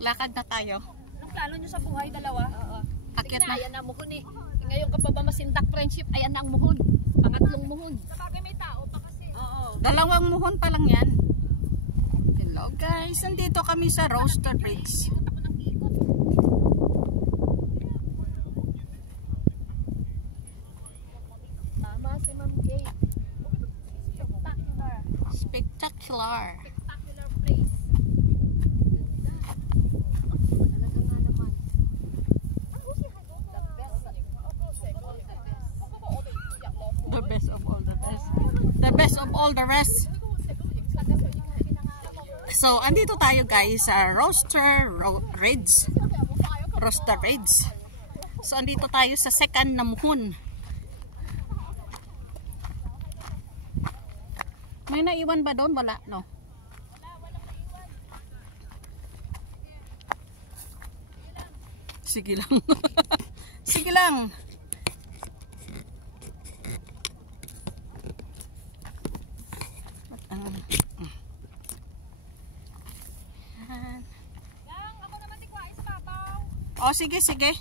Lakad na tayo. Anong plano nyo sa buhay, dalawa? Oo. Akyat na. Ayan na muhon eh. Ngayon ka pa ba masindak friendship? Ayan na ang muhon. Pangatlong muhon. Sabagay may tao pa kasi. Oo. Dalawang muhon pa lang yan. Hello guys, nandito kami sa Roaster Ridge. Ikot ako ng ikot. Tama si Ma'am Kay. Spectacular. Spectacular. Spectacular place. The best of all the best. The best of all the rest. So, andito tayo guys sa Roaster Ridge. Roaster Ridge. So, andito tayo sa second na muhon. May naiwan ba doon? Wala, no? Sige lang. Sige lang. Oh, sige, sige.